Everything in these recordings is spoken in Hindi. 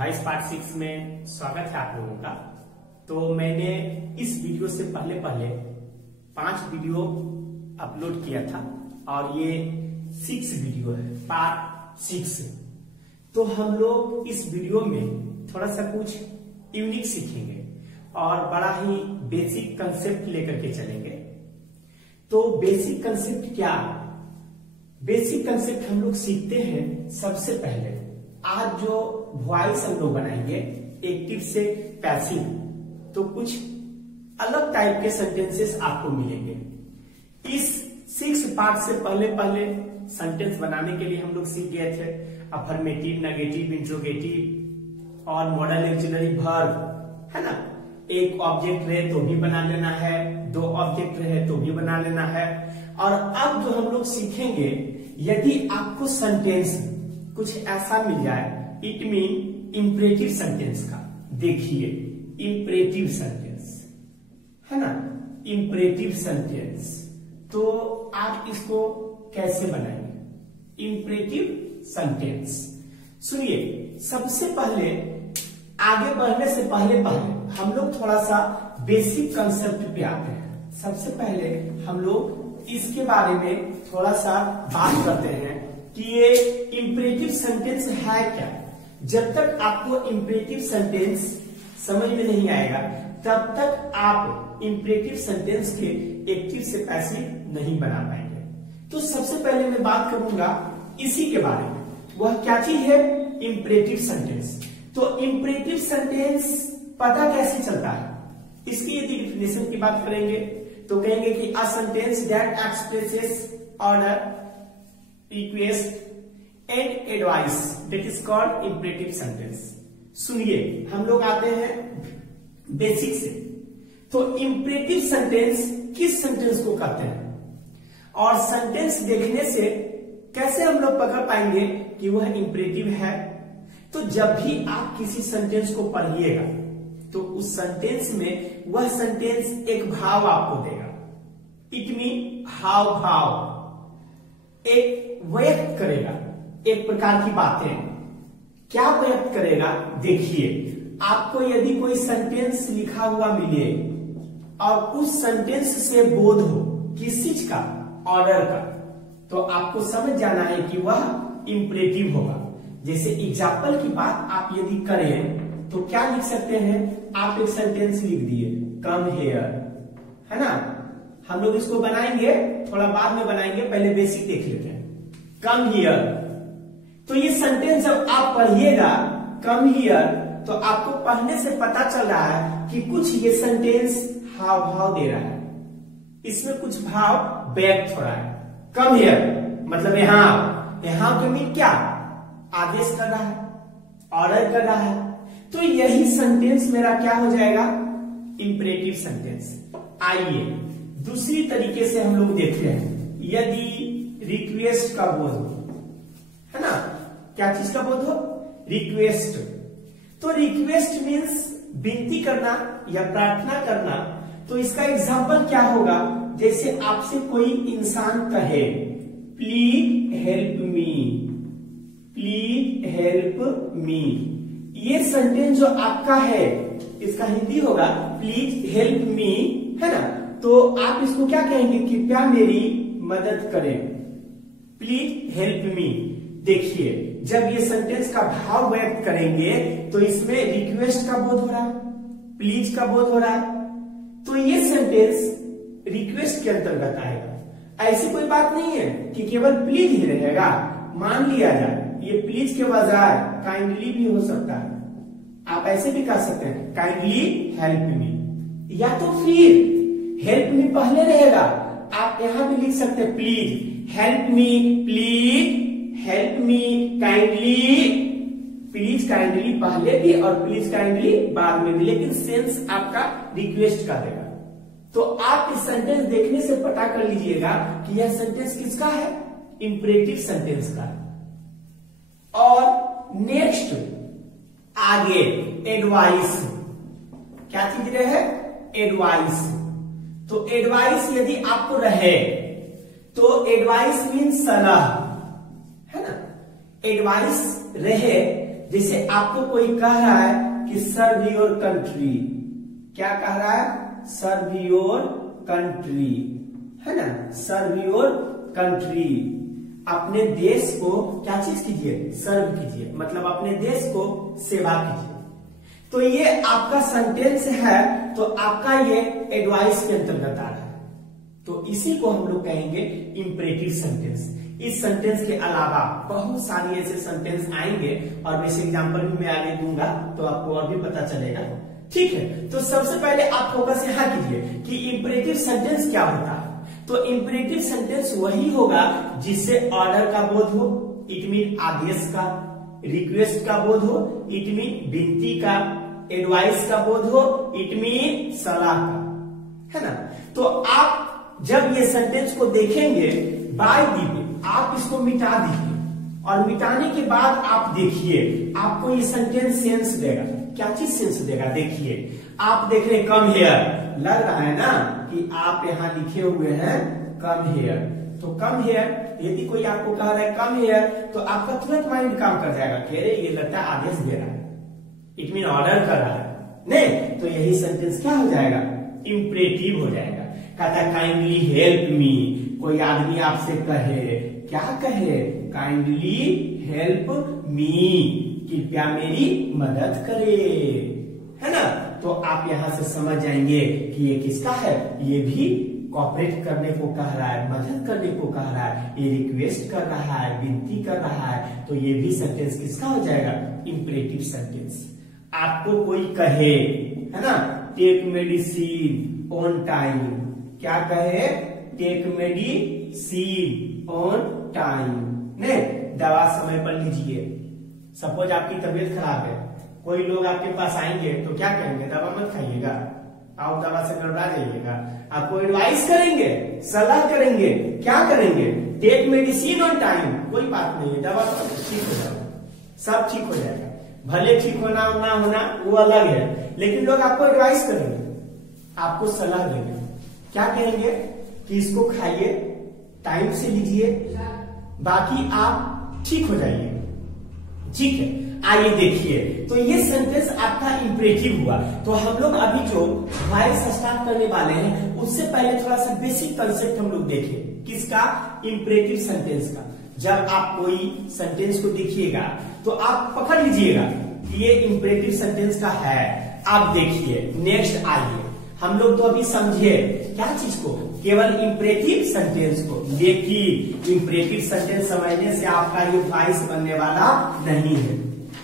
वाइस पार्ट 6 में स्वागत है आप लोगों का। तो मैंने इस वीडियो से पहले 5 वीडियो अपलोड किया था और ये 6 वीडियो है, पार्ट 6। तो हम लोग इस वीडियो में थोड़ा सा कुछ यूनिक सीखेंगे और बड़ा ही बेसिक कंसेप्ट लेकर के चलेंगे। तो बेसिक कंसेप्ट क्या? बेसिक कंसेप्ट हम लोग सीखते हैं सबसे पहले। आज जो वॉइस हम लोग बनाएंगे एक्टिव से पैसिव, तो कुछ अलग टाइप के सेंटेंसेस आपको मिलेंगे। इस 6 पार्ट से पहले सेंटेंस बनाने के लिए हम लोग सीख गए थे अफर्मेटिव, नेगेटिव, इंट्रोगेटिव और मॉडल ऑक्सिलरी वर्ब, है ना। एक ऑब्जेक्ट रहे तो भी बना लेना है, 2 ऑब्जेक्ट रहे तो भी बना लेना है। और अब जो हम लोग सीखेंगे, यदि आपको सेंटेंस कुछ ऐसा मिल जाए, इट मीन इंपरेटिव सेंटेंस का। देखिए इंपरेटिव सेंटेंस, है ना, इंपरेटिव सेंटेंस, तो आप इसको कैसे बनाएंगे? इंपरेटिव सेंटेंस सुनिए, सबसे पहले आगे बढ़ने से पहले हम लोग थोड़ा सा बेसिक कंसेप्ट पे आते हैं। सबसे पहले हम लोग इसके बारे में थोड़ा सा बात करते हैं कि ये इंपरेटिव सेंटेंस है क्या। जब तक आपको इंपरेटिव सेंटेंस समझ में नहीं आएगा, तब तक आप इंपरेटिव सेंटेंस के एक्टिव से पैसिव नहीं बना पाएंगे। तो सबसे पहले मैं बात करूंगा इसी के बारे में। वह क्या चीज है? Imperative sentence. तो इंपरेटिव सेंटेंस पता कैसे चलता है? इसकी यदि डिफिनेशन की बात करेंगे तो कहेंगे कि a sentence that expresses order, request and advice, that is called imperative sentence. सुनिए, हम लोग आते हैं बेसिक से। तो इंपरेटिव सेंटेंस किस सेंटेंस को कहते हैं, और सेंटेंस देखने से कैसे हम लोग पकड़ पाएंगे कि वह इंपरेटिव है? तो जब भी आप किसी सेंटेंस को पढ़िएगा तो उस सेंटेंस में वह सेंटेंस एक भाव आपको देगा। इट मीन हाव भाव एक व्यक्त करेगा, एक प्रकार की बातें क्या व्यक्त करेगा। देखिए, आपको यदि कोई सेंटेंस लिखा हुआ मिले और उस सेंटेंस से बोध हो किस चीज का? ऑर्डर का, तो आपको समझ जाना है कि वह इंपरेटिव होगा। जैसे एग्जाम्पल की बात आप यदि करें तो क्या लिख सकते हैं? आप एक सेंटेंस लिख दिए, कम हेयर, है ना। हम लोग इसको बनाएंगे, थोड़ा बाद में बनाएंगे, पहले बेसिक देख लेते हैं। कम हियर, तो ये सेंटेंस जब आप पढ़िएगा कम हियर, तो आपको पढ़ने से पता चल रहा है कि कुछ ये सेंटेंस हाव भाव दे रहा है, इसमें कुछ भाव व्यक्त हो रहा है। कम हियर मतलब यहां के मीन क्या? आदेश कर रहा है, ऑर्डर कर रहा है। तो यही सेंटेंस मेरा क्या हो जाएगा? Imperative sentence. आइए दूसरी तरीके से हम लोग देखते हैं। यदि रिक्वेस्ट का बोध हो, है ना, क्या चीज का बोध हो? रिक्वेस्ट। तो रिक्वेस्ट मीन्स विनती करना या प्रार्थना करना। तो इसका एग्जाम्पल क्या होगा? जैसे आपसे कोई इंसान कहे please help me, please help me. ये सेंटेंस जो आपका है, इसका हिंदी होगा प्लीज हेल्प मी, है ना। तो आप इसको क्या कहेंगे? कृपया मेरी मदद करें, प्लीज हेल्प मी। देखिए, जब ये सेंटेंस का भाव व्यक्त करेंगे तो इसमें रिक्वेस्ट का बोध हो रहा है, प्लीज का बोध हो रहा है, तो ये सेंटेंस रिक्वेस्ट के अंतर्गत आएगा। ऐसी कोई बात नहीं है कि केवल प्लीज ही रहेगा। मान लिया जाए ये प्लीज के बजाय काइंडली भी हो सकता है। आप ऐसे भी कह सकते हैं काइंडली हेल्प मी, या तो फिर हेल्प मी पहले रहेगा। आप यहां भी लिख सकते हैं please help me, please help me kindly. Please kindly पहले भी और प्लीज काइंडली बाद में भी, लेकिन सेंस आपका रिक्वेस्ट का देगा। तो आप इस सेंटेंस देखने से पता कर लीजिएगा कि यह सेंटेंस किसका है? इंपरेटिव सेंटेंस का। और नेक्स्ट आगे एडवाइस, क्या चीज रहे? एडवाइस। तो एडवाइस यदि आपको रहे तो एडवाइस मीन्स सलाह, है ना। एडवाइस रहे जैसे आपको कोई कह रहा है कि सर्व योर कंट्री, क्या कह रहा है? सर्व योर कंट्री, है ना, सर्व योर कंट्री, अपने देश को क्या चीज कीजिए? सर्व कीजिए, मतलब अपने देश को सेवा कीजिए। तो ये आपका सेंटेंस है, तो आपका ये एडवाइस के अंतर्गत आ रहा है, तो इसी को हम लोग कहेंगे इंपरेटिव सेंटेंस। इस सेंटेंस के अलावा बहुत सारी ऐसे सेंटेंस आएंगे और वैसे एग्जांपल भी मैं आगे दूंगा, तो आपको और भी पता चलेगा। ठीक है, तो सबसे पहले आप फोकस यहां कीजिए कि इंपरेटिव सेंटेंस क्या होता है। तो इंपरेटिव सेंटेंस वही होगा जिससे ऑर्डर का बोध हो, इट मीन आदेश का, रिक्वेस्ट का बोध हो, इट मीन विनती का, एडवाइस का बोध हो, इट मीन सलाह का, है ना। तो आप जब ये सेंटेंस को देखेंगे बाय दी वे, आप इसको मिटा दीजिए और मिटाने के बाद आप देखिए आपको ये सेंटेंस सेंस देगा। क्या चीज सेंस देगा? देखिए, आप देख रहे कम हेयर, लग रहा है ना कि आप यहाँ लिखे हुए हैं कम हेयर, तो कम हेयर, यदि कोई आपको कह रहा है कम हेयर, तो आपका तुरंत माइंड काम कर जाएगा कि अरे ये लगता है आदेश दे रहा है, इट मीन ऑर्डर कर रहा है। नहीं, तो यही सेंटेंस क्या हो जाएगा? इंपरेटिव हो जाएगा। कहता है काइंडली हेल्प मी, कोई आदमी आपसे कहे, क्या कहे? काइंडली हेल्प मी, कृपया मेरी मदद करे, है ना। तो आप यहां से समझ जाएंगे कि ये किसका है, ये भी कॉपरेट करने को कह रहा है, मदद करने को कह रहा है, ये रिक्वेस्ट कर रहा है, विनती कर रहा है, तो ये भी सेंटेंस किसका हो जाएगा? Imperative sentence. आपको कोई कहे, है ना, टेक मेडिसिन ऑन टाइम, क्या कहे? टेक मेडिसिन ऑन टाइम, नहीं, दवा समय पर लीजिए। सपोज आपकी तबीयत खराब है, कोई लोग आपके पास आएंगे तो क्या कहेंगे? दवा मत खाइएगा, आप दवा से गड़बड़ा जाइएगा। आपको एडवाइस करेंगे, सलाह करेंगे, क्या करेंगे? टेक मेडिसिन ऑन टाइम, कोई बात नहीं है, दवा ठीक हो जाएगा, सब ठीक हो जाएगा। भले ठीक होना ना होना वो अलग है, लेकिन लोग आपको एडवाइस करेंगे, आपको सलाह देंगे, क्या कहेंगे? कि इसको खाइए, टाइम से लीजिए, बाकी आप ठीक हो जाइए। ठीक है, आइए देखिए, तो ये सेंटेंस आपका इंपरेटिव हुआ। तो हम लोग अभी जो वॉइस स्टार्ट करने वाले हैं, उससे पहले थोड़ा सा बेसिक कंसेप्ट हम लोग देखें, किसका? इंपरेटिव सेंटेंस का। जब आप कोई सेंटेंस को देखिएगा तो आप पकड़ लीजिएगा कि ये इंपरेटिव सेंटेंस का है। आप देखिए, नेक्स्ट आइए, हम लोग तो अभी समझे क्या चीज को? केवल इंपरेटिव सेंटेंस को, लेकिन इंपरेटिव सेंटेंस समझने से आपका ये वॉइस बनने वाला नहीं है,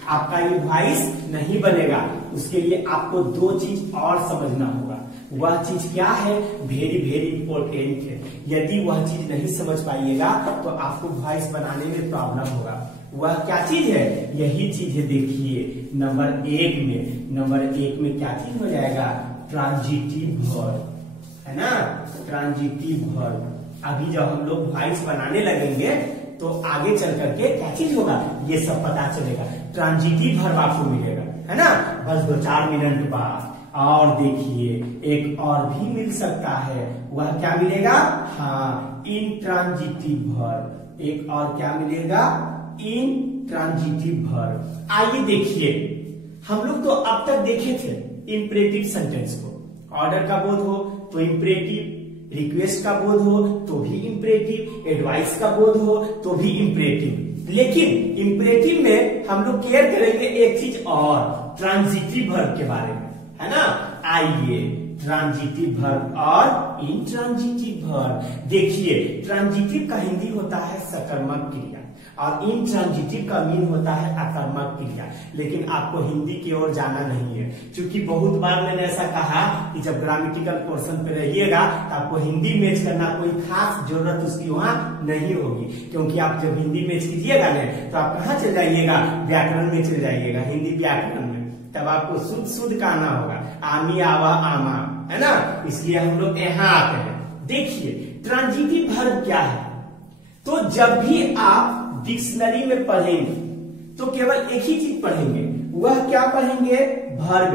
आपका ये वॉइस नहीं बनेगा। उसके लिए आपको दो चीज और समझना होगा। वह चीज क्या है? वेरी वेरी इंपॉर्टेंट है। यदि वह चीज नहीं समझ पाइएगा तो आपको वॉइस बनाने में प्रॉब्लम होगा। वह क्या चीज है? यही चीज है, देखिए नंबर एक में क्या चीज हो जाएगा? ट्रांजिटिव वर्ब, है ना, ट्रांजिटिव वर्ब। अभी जब हम लोग वॉइस बनाने लगेंगे तो आगे चल करके क्या चीज होगा ये सब पता चलेगा। ट्रांजिटिव वर्ब आपको मिलेगा, है ना, बस 2-4 मिनट बाद। और देखिए एक और भी मिल सकता है, वह क्या मिलेगा? हाँ, इंट्रांजिटिव वर्ब। एक और क्या मिलेगा? Intransitive verb. आइए देखिए, हम लोग तो अब तक देखे थे इंपरेटिव सेंटेंस को। ऑर्डर का बोध हो तो इंपरेटिव, रिक्वेस्ट का बोध हो तो भी इंपरेटिव, एडवाइस का बोध हो तो भी इंपरेटिव। लेकिन इंपरेटिव में हम लोग केयर करेंगे एक चीज और, ट्रांजिटिव वर्ब के बारे में, है ना। आइए, ट्रांजिटिव वर्ब और इंट्रांजिटिव वर्ब। देखिए, ट्रांजिटिव का हिंदी होता है सकर्मक क्रिया और इंट्रांजिटिव का मीन होता है अकर्मक क्रिया। लेकिन आपको हिंदी की ओर जाना नहीं है, क्योंकि बहुत बार मैंने ऐसा कहा कि जब ग्रामेटिकल पोर्शन पे रहिएगा तो आपको हिंदी मैच करना कोई खास जरूरत उसकी वहां नहीं होगी। क्योंकि आप जब हिंदी मैच कीजिएगा ना तो आप कहाँ चल जाइएगा? व्याकरण में चल जाइएगा, हिंदी व्याकरण में। तब आपको शुद्ध शुद्ध कहना होगा, आमी आवा आमा, है ना। इसलिए हम लोग यहाँ आते हैं। देखिए ट्रांजिटिव वर्ब क्या है, तो जब भी आप डिक्शनरी में पढ़ेंगे तो केवल एक ही चीज पढ़ेंगे, वह क्या पढ़ेंगे? वर्ब,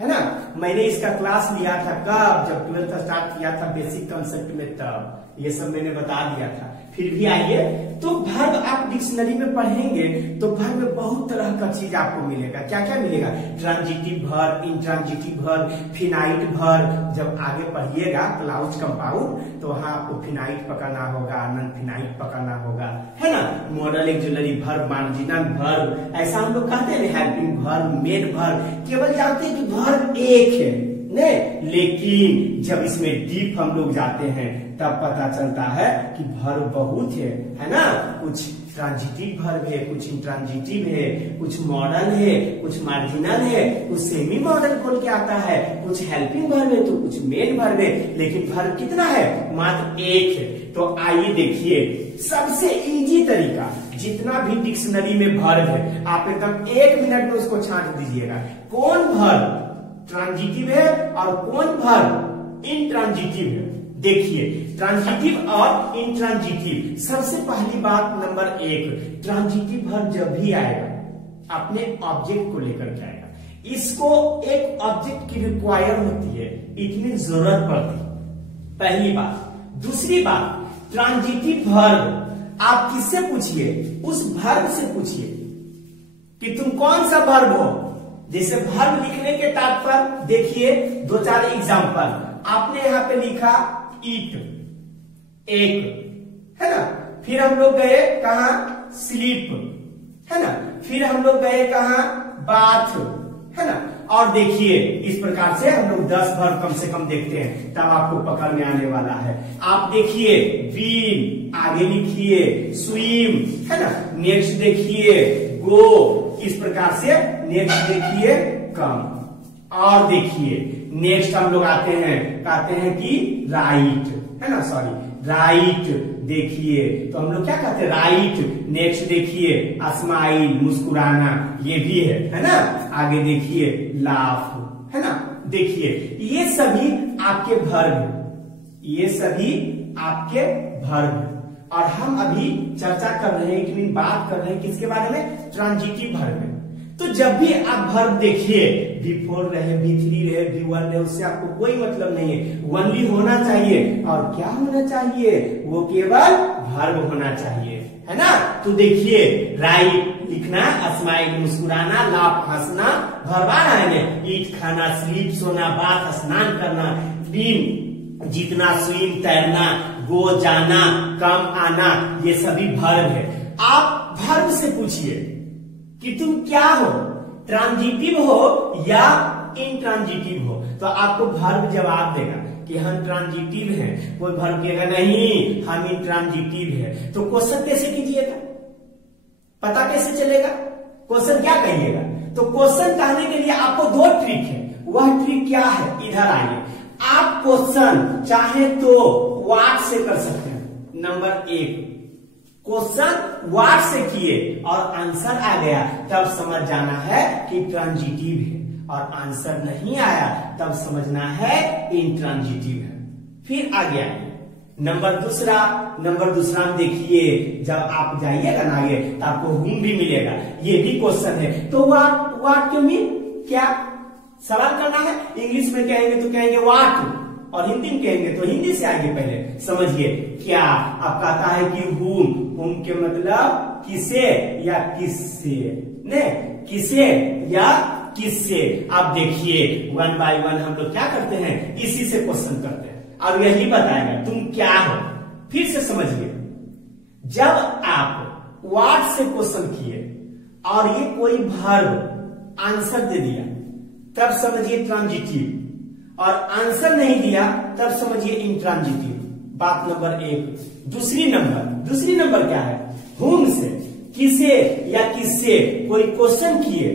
है ना। मैंने इसका क्लास लिया था कब? जब 12th स्टार्ट किया था बेसिक कंसेप्ट में, तब ये सब मैंने बता दिया था फिर भी आइए, तो वर्ब आप डिक्शनरी में पढ़ेंगे तो वर्ब में बहुत तरह का चीज आपको मिलेगा। क्या क्या मिलेगा? Transitive verb, intransitive verb, finite verb. जब आगे पढ़िएगा क्लाउज कंपाउंड तो वहां आपको फिनाइट पकड़ना होगा, नॉन फिनाइट पकड़ना होगा, है ना। Model axillary verb, marginal verb, ऐसा हम लोग कहते हैं। Helping verb, main verb. केवल जानते हैं कि वर्ब एक है ने, लेकिन जब इसमें डीप हम लोग जाते हैं तब पता चलता है कि वर्ब बहुत है ना। कुछ ट्रांजिटिव वर्ब है, कुछ इंट्रांजिटिव है, कुछ मॉडल है, कुछ मार्जिनल है, कुछ सेमी मॉडल बोल के आता है, कुछ हेल्पिंग वर्ब है तो कुछ मेन वर्ब है। लेकिन वर्ब कितना है? मात्र एक है। तो आइए देखिए, सबसे इजी तरीका, जितना भी डिक्शनरी में वर्ब है आप एकदम 1 मिनट में उसको छांट दीजिएगा। कौन वर्ब ट्रांजिटिव है और कौन वर्ब इंट्रांजिटिव है। देखिए, ट्रांजिटिव और इंट्रांजिटिव। सबसे पहली बात नंबर 1, ट्रांजिटिव वर्ब जब भी आएगा अपने ऑब्जेक्ट को लेकर के आएगा। इसको एक ऑब्जेक्ट की रिक्वायर होती है, इतनी जरूरत पड़ती है, पहली बात। दूसरी बात, ट्रांजिटिव वर्ब आप किससे पूछिए? उस वर्ब से पूछिए कि तुम कौन सा वर्ब हो। जैसे वर्ब लिखने के तात्पर्य देखिए 2-4 एग्जांपल। आपने यहां पे लिखा ईट, एक, है ना। फिर हम लोग गए कहा? स्लीप, है ना। फिर हम लोग गए कहा? बाथ, है ना। और देखिए इस प्रकार से हम लोग 10 वर्ब कम से कम देखते हैं, तब आपको पकड़ में आने वाला है। आप देखिए बीन, आगे लिखिए स्विम, है ना। नेक्स्ट देखिए गो, इस प्रकार से नेक्स्ट देखिए कम। और देखिए नेक्स्ट हम लोग आते हैं, कहते हैं कि राइट, है ना, सॉरी राइट। देखिए तो हम लोग क्या कहते हैं? राइट। नेक्स्ट देखिए स्माइल, मुस्कुराना, ये भी है ना। आगे देखिए लाफ, है ना। देखिए ये सभी आपके वर्ब, ये सभी आपके वर्ब। और हम अभी चर्चा कर रहे हैं कि बात कर रहे हैं किसके बारे में? ट्रांजिटिव वर्ब में। तो जब भी आप वर्ब देखिए, V4 रहे, V3 रहे, V1 रहे, उससे आपको कोई मतलब नहीं है। ओनली होना चाहिए, और क्या होना चाहिए? वो केवल वर्ब होना चाहिए, है ना। तो देखिए राइट लिखना, स्माइल मुस्कुराना, लाफ हंसना, वर्ब आ रहा है। ईट खाना, स्लीप सोना, बाथ स्नान करना, बीन जीतना, स्विम तैरना, गो जाना, कम आना, ये सभी वर्ब है। आप वर्ब से पूछिए कि तुम क्या हो, ट्रांजिटिव हो या इंट्रांजिटिव हो, तो आपको वर्ब जवाब देगा कि हम ट्रांजिटिव हैं। कोई वर्ब कहेगा नहीं हम इंट्रांजिटिव है। तो क्वेश्चन कैसे कीजिएगा? पता कैसे चलेगा? क्वेश्चन क्या कहिएगा? तो क्वेश्चन कहने के लिए आपको 2 ट्रिक है। वह ट्रिक क्या है? इधर आइए। आप क्वेश्चन चाहे तो व्हाट से कर सकते हैं। नंबर 1, क्वेश्चन व्हाट से किए और आंसर आ गया, तब समझ जाना है कि ट्रांजिटिव है, और आंसर नहीं आया तब समझना है इंट्रांजिटिव है। फिर आ गया नंबर दूसरा में देखिए, जब आप जाइएगा ना आगे तो आपको हुम भी मिलेगा, ये भी क्वेश्चन है। तो व्हाट के मीन क्या? सवाल करना है। इंग्लिश में कहेंगे तो कहेंगे व्हाट, और हिंदी में कहेंगे तो हिंदी से आगे पहले समझिए क्या। अब कहता है कि हुम के मतलब किसे या किससे, ने किसे या किससे। अब देखिए 1 by 1 हम लोग क्या करते हैं? इसी से क्वेश्चन करते हैं, और यही बताएगा तुम क्या हो। फिर से समझिए, जब आप व्हाट से क्वेश्चन किए और ये कोई वर्ब आंसर दे दिया तब समझिए ट्रांजिटिव, और आंसर नहीं दिया तब समझिए इंट्रांजिटिव। बात नंबर 1। दूसरी नंबर क्या है? हुम से, किसे या किससे कोई क्वेश्चन किए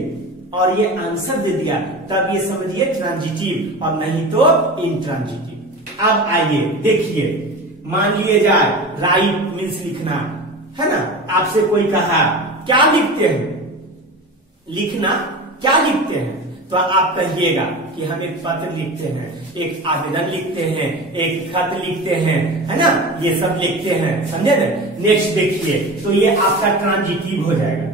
और ये आंसर दे दिया तब ये समझिए ट्रांजिटिव, और नहीं तो इंट्रांजिटिव। अब आइए देखिए, मान लिए जाए राइट मीन्स लिखना, है ना। आपसे कोई कहा क्या लिखते हैं? लिखना क्या लिखते हैं? तो आप कहिएगा कि हम एक पत्र लिखते हैं, एक आवेदन लिखते हैं, एक खत लिखते हैं, है ना, ये सब लिखते हैं, समझे ना। नेक्स्ट देखिए, तो ये आपका ट्रांजिटिव हो जाएगा,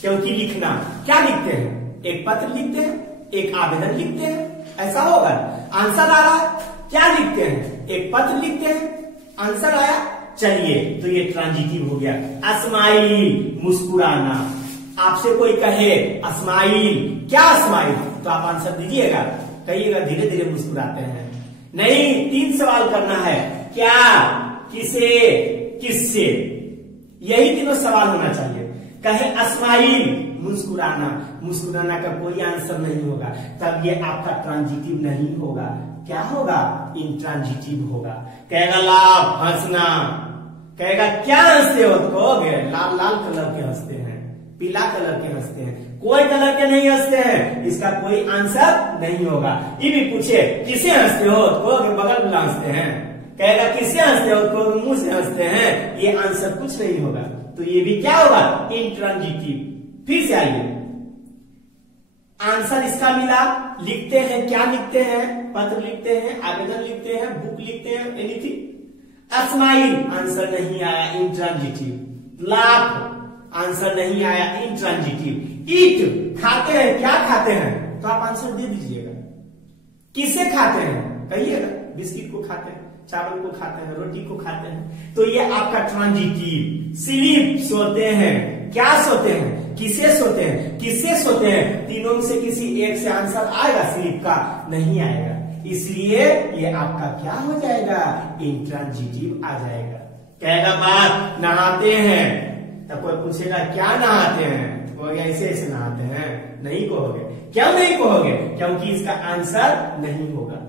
क्योंकि लिखना क्या लिखते हैं? एक पत्र लिखते हैं, एक आवेदन लिखते हैं, ऐसा होगा। आंसर आ रहा है, क्या लिखते हैं? एक पत्र लिखते हैं, आंसर आया, चलिए, तो ये ट्रांजिटिव हो गया। स्माइल, मुस्कुराना। आपसे कोई कहे स्माइल, क्या स्माइल, तो आप आंसर दीजिएगा, कहिएगा धीरे धीरे मुस्कुराते हैं। नहीं, 3 सवाल करना है, क्या, किसे, किससे, यही तीनों सवाल होना चाहिए। कहे स्माइल, मुस्कुराना, मुस्कुराना का कोई आंसर नहीं होगा, तब ये आपका ट्रांजिटिव नहीं होगा। क्या होगा? इंट्रांजिटिव होगा। कहेगा लाभ, हंसना, कहेगा क्या हंसते हो, तो कहोगे लाल लाल कलर के हंसते हैं, पीला कलर के हंसते हैं, कोई कलर के नहीं हंसते हैं, इसका कोई आंसर नहीं होगा। ये भी पूछे किसे हंसते हो, तो कहोगे बगल में हंसते हैं, कहेगा किससे हंसते हो, तो मुंह से हंसते हैं, ये आंसर कुछ नहीं होगा। तो ये भी क्या होगा? इंट्रांजिटिव। फिर से आइए, आंसर इसका मिला, लिखते हैं, क्या लिखते हैं, पत्र लिखते हैं, आवेदन लिखते हैं, बुक लिखते हैं, एनीथिंग। स्माइल, आंसर नहीं आया, इंट्रांजिटिव। लाफ, आंसर नहीं आया, इंट्रांजिटिव। ईट, खाते हैं, क्या खाते हैं, तो आप आंसर दे दीजिएगा। किसे खाते हैं, कहिएगा बिस्किट को खाते हैं, चावल को खाते हैं, रोटी को खाते हैं, तो ये आपका ट्रांजिटिव। स्लीप, सोते हैं, क्या सोते हैं, किसे सोते हैं, किससे सोते हैं, तीनों में से किसी एक से आंसर आएगा, स्लीप का नहीं आएगा, इसलिए ये आपका क्या हो जाएगा? इंट्रांजिटिव आ जाएगा। कहेगा बात, नहाते हैं, तब कोई पूछेगा क्या नहाते हैं, तो ऐसे ऐसे नहाते हैं, नहीं कहोगे। क्यों नहीं कहोगे? क्योंकि इसका आंसर नहीं होगा।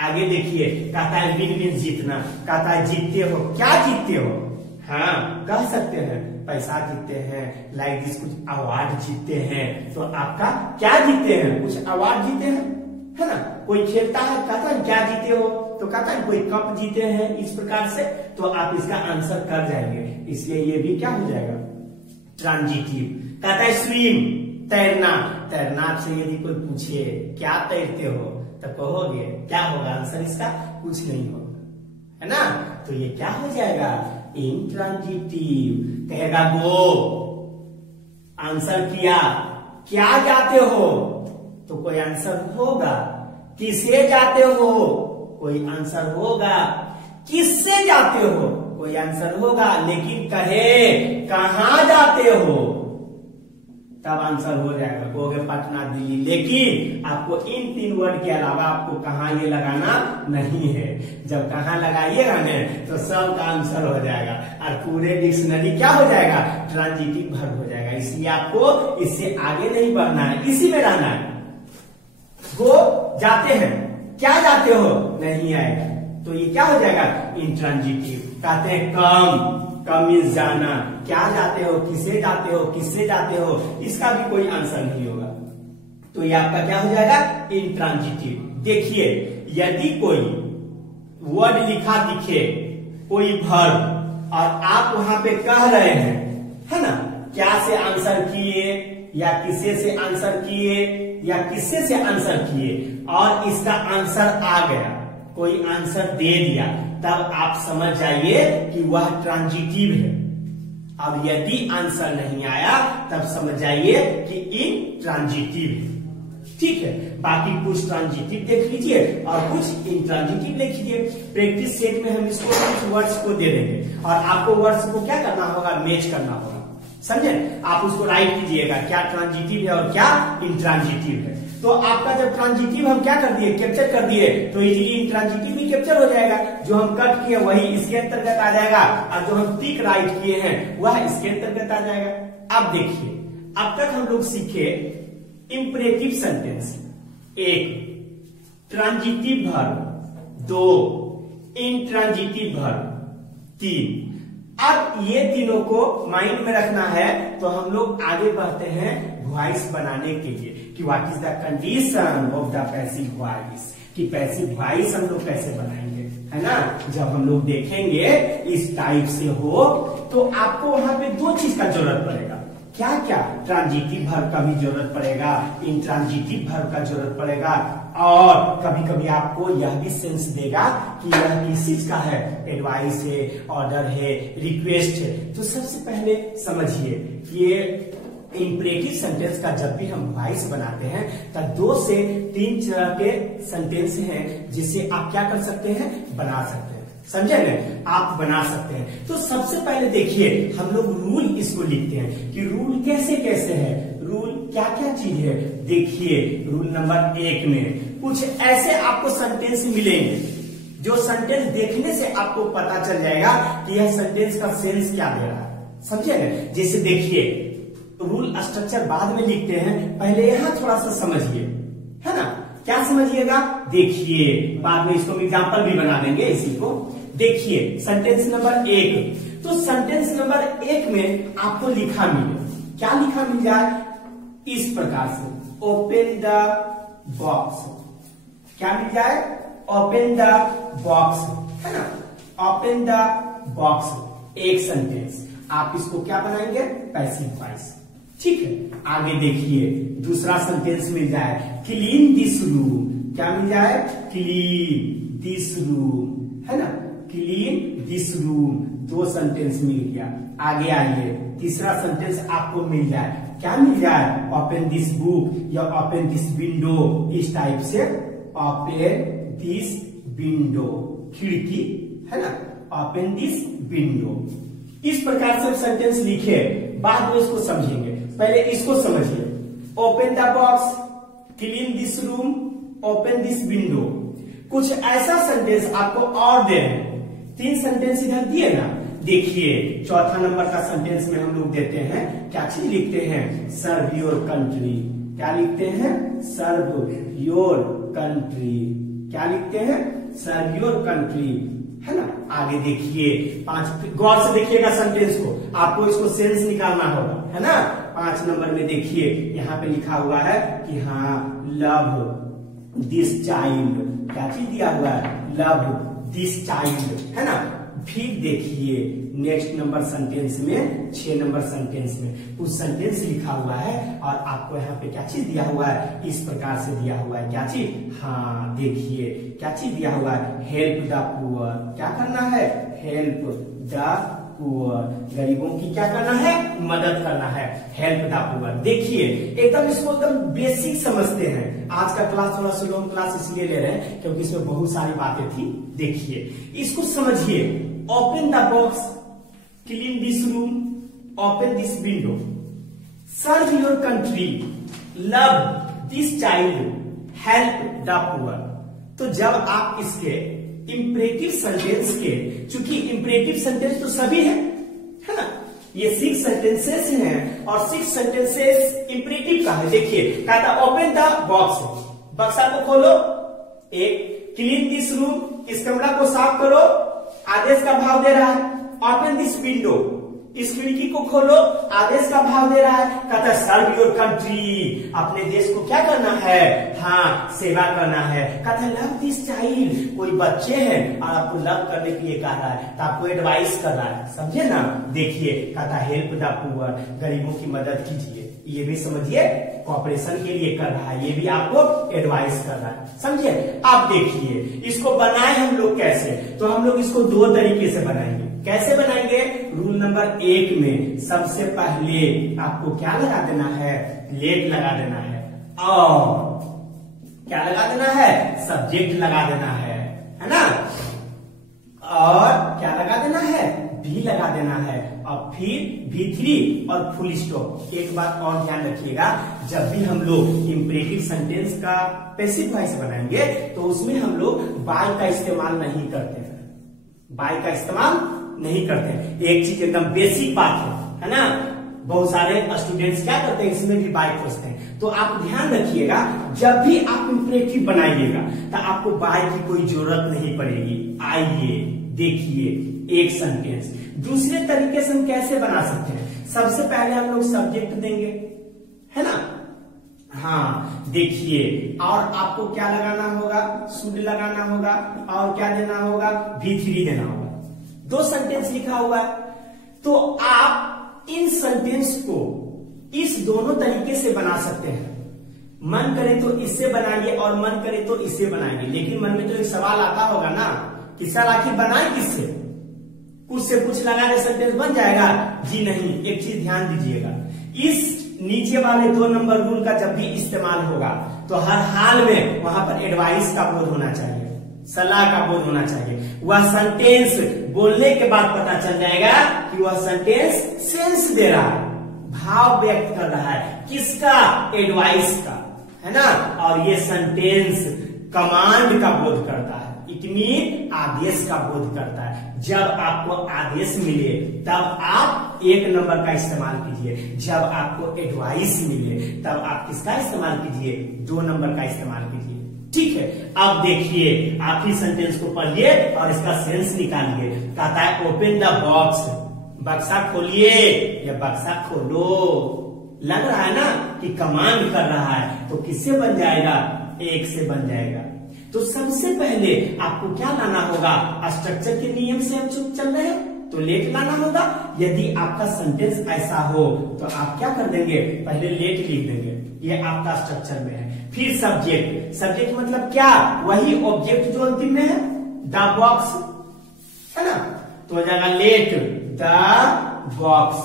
आगे देखिए, कहता है विन विन, जीतना, कहता है जीतते हो, क्या जीतते हो, हाँ कह सकते हैं पैसा जीतते हैं, लाइक दिस कुछ अवार्ड जीतते हैं, तो आपका क्या जीतते हैं, कुछ अवार्ड जीते हैं, है ना। कोई खेलता है, कहता है क्या जीते हो, तो कहता है कोई कप जीते हैं, इस प्रकार से, तो आप इसका आंसर कर जाएंगे, इसलिए ये भी क्या हो जाएगा? ट्रांजिटिव। कहता है स्विम, तैरना, तैरना आपसे यदि कोई पूछे क्या तैरते हो, तो कहोगे क्या होगा आंसर इसका? कुछ नहीं होगा, है ना। तो ये क्या हो जाएगा? इंट्रांजिटिव। कहेगा गो, आंसर किया, क्या जाते हो, तो कोई आंसर होगा। किसे जाते हो, कोई आंसर होगा। किससे जाते हो, कोई आंसर होगा। लेकिन कहे कहां जाते हो, तब आंसर हो जाएगा, कहोगे पटना, दिल्ली। लेकिन आपको इन 3 वर्ड के अलावा आपको कहां ये लगाना नहीं है। जब कहां लगाइएगा ना, तो सब का आंसर हो जाएगा, और पूरे डिक्शनरी क्या हो जाएगा? ट्रांजिटिव वर्ब हो जाएगा। इसलिए आपको इससे आगे नहीं बढ़ना है, इसी में रहना है। गो, जाते हैं, क्या जाते हो, नहीं आएगा, तो ये क्या हो जाएगा? इंट्रांजिटिव। कहते हैं कम, कम मीन्स जाना, क्या जाते हो, किसे जाते हो, किससे जाते हो, इसका भी कोई आंसर नहीं होगा, तो ये आपका क्या हो जाएगा? इंट्रांजिटिव। देखिए, यदि कोई वर्ड लिखा दिखे, कोई वर्ब, और आप वहां पे कह रहे हैं, है ना, क्या से आंसर किए, या किसे से आंसर किए, या किससे से आंसर किए, और इसका आंसर आ गया, कोई आंसर दे दिया, तब आप समझ जाइए कि वह ट्रांजिटिव है। अब यदि आंसर नहीं आया, तब समझ जाइए कि इंट्रांजिटिव है। ठीक है, बाकी कुछ ट्रांजिटिव देख लीजिए और कुछ इंट्रांजिटिव लिख लीजिए। प्रैक्टिस सेट में हम इसको कुछ वर्ड्स को दे देंगे, और आपको वर्ड्स को क्या करना होगा? मैच करना होगा, समझे। आप उसको राइट कीजिएगा, क्या ट्रांजिटिव है और क्या इंट्रांजिटिव है। तो आपका जब ट्रांजिटिव हम क्या कर दिए, कैप्चर कर दिए, तो इजीली इंट्रांजिटिव भी कैप्चर हो जाएगा। जो हम कट किए वही इसके अंतर्गत आ जाएगा, और जो हम टिक राइट किए हैं वह इसके अंतर्गत आ जाएगा। अब देखिए, अब तक हम लोग सीखे imperative sentence, 1 transitive verb, 2 intransitive verb, 3। अब ये तीनों को माइंड में रखना है, तो हम लोग आगे बढ़ते हैं वॉइस बनाने के लिए, कि what is the condition of the passive voice, कि पैसिव वॉइस हम लोग कैसे बनाएंगे, है ना। जब हम लोग देखेंगे इस टाइप से हो, तो आपको वहां पे 2 चीज का जरूरत पड़ेगा। क्या क्या? ट्रांजिटिव वर्ब का भी जरूरत पड़ेगा, इंट्रांजिटिव वर्ब का जरूरत पड़ेगा, और कभी कभी आपको यह भी सेंस देगा कि यह किस चीज का है, एडवाइस है, ऑर्डर है, रिक्वेस्ट है। तो सबसे पहले समझिए कि ये इंपरेटिव सेंटेंस का जब भी हम वॉइस बनाते हैं, तब 2 से 3 तरह के सेंटेंस हैं जिसे आप क्या कर सकते हैं, बना सकते हैं। समझे ना, आप बना सकते हैं। तो सबसे पहले देखिए हम लोग रूल इसको लिखते हैं कि रूल कैसे कैसे है, रूल क्या क्या चीज है। देखिए रूल नंबर 1 में कुछ ऐसे आपको सेंटेंस मिलेंगे जो सेंटेंस देखने से आपको पता चल जाएगा कि यह सेंटेंस का सेंस क्या दे रहा है, समझे ना। जैसे देखिए रूल स्ट्रक्चर बाद में लिखते हैं, पहले यहां थोड़ा सा समझिए, है ना। क्या समझिएगा, देखिए बाद में इसको एग्जांपल भी बना देंगे इसी को। देखिए सेंटेंस नंबर 1, तो सेंटेंस नंबर 1 में आपको लिखा मिले, क्या लिखा मिल जाए, इस प्रकार से, ओपन द बॉक्स। क्या मिल जाए, ओपन द बॉक्स, है ना, ओपन द बॉक्स। एक सेंटेंस आप इसको क्या बनाएंगे, पैसिव वॉइस, ठीक है। आगे देखिए दूसरा सेंटेंस मिल जाए, क्लीन दिस रूम। क्या मिल जाए, क्लीन दिस रूम, है ना, क्लीन दिस रूम। 2 सेंटेंस मिल गया। आगे आइए तीसरा सेंटेंस आपको मिल जाए, क्या मिल जाए, ओपन दिस बुक या ओपन दिस विंडो। इस टाइप से ओपन दिस विंडो, खिड़की, है ना, ओपन दिस विंडो। इस प्रकार से सेंटेंस लिखे, बाद में इसको समझेंगे, पहले इसको समझिए। Open the box, clean this room, open this window. कुछ ऐसा सेंटेंस आपको और दे रहे हैं, 3 सेंटेंस इधर दिए ना। देखिए चौथा नंबर का सेंटेंस में हम लोग देते हैं, क्या चीज लिखते हैं, सर्व योर कंट्री। क्या लिखते हैं, सर्व योर कंट्री। क्या लिखते हैं, सर्व योर कंट्री, है ना। आगे देखिए 5, गौर से देखिएगा सेंटेंस को, आपको इसको सेंस निकालना होगा, है ना। 5 नंबर में देखिए यहाँ पे लिखा हुआ है कि हाँ लव दिस चाइल्ड। क्या चीज दिया हुआ है, लव दिस चाइल्ड, है ना। फिर देखिए नेक्स्ट नंबर सेंटेंस में, 6 नंबर सेंटेंस में कुछ सेंटेंस लिखा हुआ है और आपको यहाँ पे क्या चीज दिया हुआ है, इस प्रकार से दिया हुआ है। क्या चीज, हाँ देखिए क्या चीज दिया हुआ है, हेल्प द पुअर। क्या करना है, हेल्प द पुअर, गरीबों की क्या करना है, मदद करना है, हेल्प द पुअर। देखिए एकदम इसको एकदम बेसिक समझते हैं। आज का क्लास थोड़ा सा लॉन्ग क्लास इसलिए ले रहे हैं क्योंकि इसमें बहुत सारी बातें थी। देखिए इसको समझिए, open the box, clean this room, open this window, serve your country, love this child, help the poor. तो जब आप इसके इंपरेटिव सेंटेंस के, चूंकि इंपरेटिव सेंटेंस तो सभी है ना, ये 6 सेंटेंसेस हैं और 6 सेंटेंसेस इंपरेटिव का है। देखिए कहता ओपन द बॉक्स, बक्सा को खोलो, एक क्लीन दिस रूम, इस कमरा को साफ करो, आदेश का भाव दे रहा है। ओपन दिस विंडो, इस खिड़की को खोलो, आदेश का भाव दे रहा है। कहता है सर्व योर कंट्री, अपने देश को क्या करना है, हाँ सेवा करना है। कहता है लव दिस चाइल्ड, कोई बच्चे हैं और आपको लव करने के लिए कह रहा है, तो आपको एडवाइस कर रहा है, समझे ना। देखिए कहता है हेल्प द पुअर, गरीबों की मदद कीजिए, ये भी समझिए कॉपरेशन के लिए कर रहा है, ये भी आपको एडवाइस कर रहा है, समझे। आप देखिए इसको बनाए हम लोग कैसे, तो हम लोग इसको 2 तरीके से बनाएंगे। कैसे बनाएंगे, रूल नंबर 1 में सबसे पहले आपको क्या लगा देना है, लेट लगा देना है, और क्या लगा देना है, सब्जेक्ट लगा देना है ना, और क्या लगा देना है, भी लगा देना है, और फिर V3 और फुल स्टॉप। एक बात और ध्यान रखिएगा, जब भी हम लोग इंपरेटिव सेंटेंस का पैसिव वॉइस बनाएंगे तो उसमें हम लोग बाय का इस्तेमाल नहीं करते हैं, बाय का इस्तेमाल नहीं करते। एक चीज एकदम बेसिक बात है ना, बहुत सारे स्टूडेंट्स क्या करते हैं, इसमें भी बाय खोजते हैं। तो आप ध्यान रखिएगा, जब भी आप इंपरेटिव बनाइएगा तो आपको बाय की कोई जरूरत नहीं पड़ेगी। आइए देखिए एक सेंटेंस दूसरे तरीके से हम कैसे बना सकते हैं। सबसे पहले हम लोग सब्जेक्ट देंगे, है ना, हाँ देखिए, और आपको क्या लगाना होगा, शुड लगाना होगा, और क्या देना होगा, V3 देना होगा। 2 सेंटेंस लिखा हुआ है, तो आप इन सेंटेंस को इस दोनों तरीके से बना सकते हैं। मन करे तो इससे बनाइए और मन करे तो इससे बनाइए, लेकिन मन में तो एक सवाल आता होगा ना कि सर आखिर बनाए किससे, कुछ से कुछ लगा के सेंटेंस बन जाएगा। जी नहीं, एक चीज ध्यान दीजिएगा, इस नीचे वाले 2 नंबर रूल का जब भी इस्तेमाल होगा तो हर हाल में वहां पर एडवाइस का बोध होना चाहिए, सलाह का बोध होना चाहिए। वह सेंटेंस बोलने के बाद पता चल जाएगा कि वह सेंटेंस सेंस दे रहा है, भाव व्यक्त कर रहा है, किसका, एडवाइस का, है ना। और ये सेंटेंस कमांड का बोध करता है, इट मीन आदेश का बोध करता है। जब आपको आदेश मिले तब आप 1 नंबर का इस्तेमाल कीजिए, जब आपको एडवाइस मिले तब आप किसका इस्तेमाल कीजिए, 2 नंबर का इस्तेमाल कीजिए। ठीक है, अब देखिए आप ही सेंटेंस को पढ़िए और इसका सेंस निकालिए। कहता है ओपन द बॉक्स, बक्सा खोलिए या बक्सा खोलो। लग रहा है ना कि कमांड कर रहा है, तो किससे बन जाएगा, 1 से बन जाएगा। तो सबसे पहले आपको क्या लाना होगा, स्ट्रक्चर के नियम से हम चल रहे हैं तो लेट लाना होगा। यदि आपका सेंटेंस ऐसा हो तो आप क्या कर देंगे, पहले लेट लिख देंगे, ये आपका स्ट्रक्चर में है। फिर सब्जेक्ट, सब्जेक्ट मतलब क्या, वही ऑब्जेक्ट जो अंतिम में है, द बॉक्स, है ना। तो हो जाएगा लेट द बॉक्स,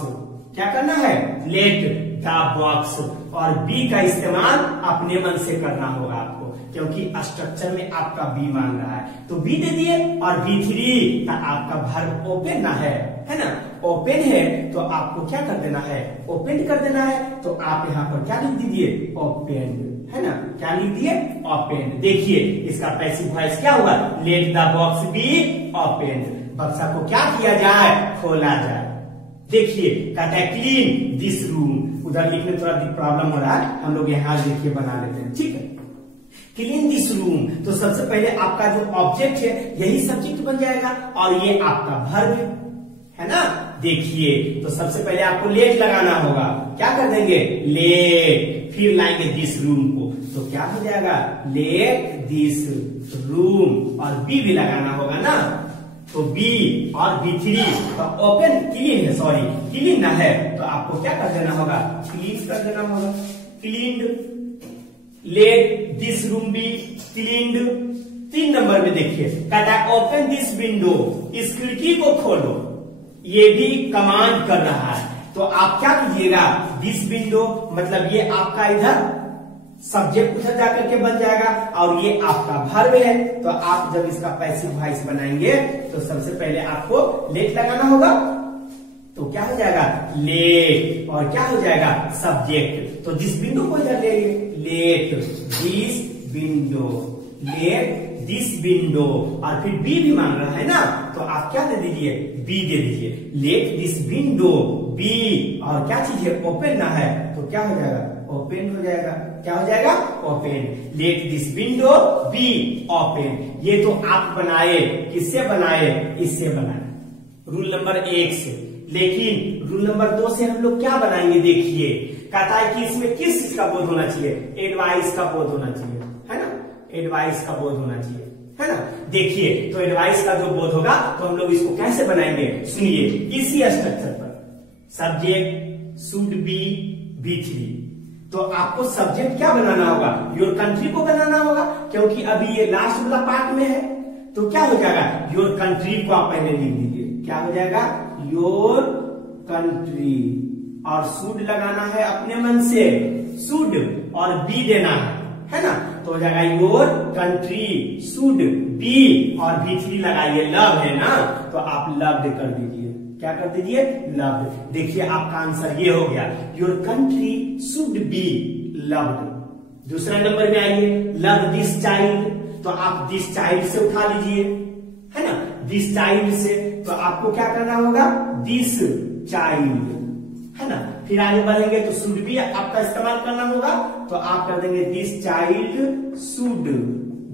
क्या करना है, लेट द बॉक्स। और बी का इस्तेमाल अपने मन से करना होगा आपको, क्योंकि स्ट्रक्चर में आपका बी मांग रहा है, तो बी दे दिए। और B3 का आपका वर्ब ओपन ना है ना, ओपन है तो आपको क्या कर देना है, ओपन कर देना है। तो आप यहाँ पर क्या लिख दीजिए, ओपन, है ना, क्या लिख दिए, ओपन। देखिए इसका पैसिव वॉइस क्या हुआ, let the box be open, बक्सा को क्या किया जाए, खोला जाए। देखिए कहता है क्लीन दिस रूम, उधर लिखने थोड़ा प्रॉब्लम हो रहा है, हम लोग यहाँ देखिए बना लेते हैं, ठीक है। क्लीन दिस रूम, तो सबसे पहले आपका जो ऑब्जेक्ट है यही सब्जेक्ट बन जाएगा और ये आपका वर्ब है ना। देखिए तो सबसे पहले आपको लेट लगाना होगा, क्या कर देंगे, लेट, फिर लाएंगे दिस रूम को, तो क्या हो जाएगा, लेट दिस रूम। और बी भी लगाना होगा ना, तो बी और B3 तो ओपन क्लीन है, सॉरी क्लीन ना है, तो आपको क्या कर देना होगा, क्लीन कर देना होगा, cleaned. Let this room be cleaned. 3 number में देखिए कहता है ओपन दिस विंडो, इस खिड़की को खोलो, ये भी कमांड कर रहा है। तो आप क्या कीजिएगा, दिस विंडो मतलब ये आपका इधर सब्जेक्ट उधर जाकर के बन जाएगा और ये आपका वर्ब है। तो आप जब इसका पैसिव वॉइस बनाएंगे तो सबसे पहले आपको लेट लगाना होगा, तो क्या हो जाएगा, लेट, और क्या हो जाएगा, सब्जेक्ट। तो दिस विंडो को इधर ले लिए, let this window, let this window. और फिर बी भी मांग रहा है ना, तो आप क्या दे दीजिए, बी दे दीजिए, लेट दिस विंडो बी। और क्या चीज है, ओपन ना है, तो क्या हो जाएगा, ओपन हो जाएगा, क्या हो जाएगा, open. Let this window be open. ये तो आप बनाए, किससे बनाए, इससे बनाए, रूल नंबर 1 से। लेकिन रूल नंबर 2 से हम लोग क्या बनाएंगे, देखिए कहता है कि इसमें किस चीज का बोध होना चाहिए, एडवाइस का बोध होना चाहिए, है ना, एडवाइस का बोध होना चाहिए, है ना। देखिए तो एडवाइस का जो बोध होगा तो हम लोग इसको कैसे बनाएंगे, सुनिए, इसी स्ट्रक्चर पर सब्जेक्ट शुड बी B3। तो आपको सब्जेक्ट क्या बनाना होगा, योर कंट्री को बनाना होगा, क्योंकि अभी ये लास्ट वाला पार्ट में है। तो क्या हो जाएगा, योर कंट्री को आप पहले लिख दीजिए, क्या हो जाएगा, योर कंट्री। और शुड लगाना है अपने मन से, शुड, और बी देना है ना। तो हो जाएगा योर कंट्री शुड बी, और B3 लगाइए, लव है ना, तो आप लव्ड कर दीजिए, क्या कर दीजिए, लव्ड। देखिए आपका आंसर ये हो गया, your country should be loved. दूसरा नंबर में आइए, लव दिस चाइल्ड, तो आप दिस चाइल्ड से उठा लीजिए, है ना, दिस चाइल्ड से। तो आपको क्या करना होगा, दिस चाइल्ड, है ना। फिर आगे बढ़ेंगे तो शुड भी आपका इस्तेमाल करना होगा, तो आप कर देंगे दिस चाइल्ड शुड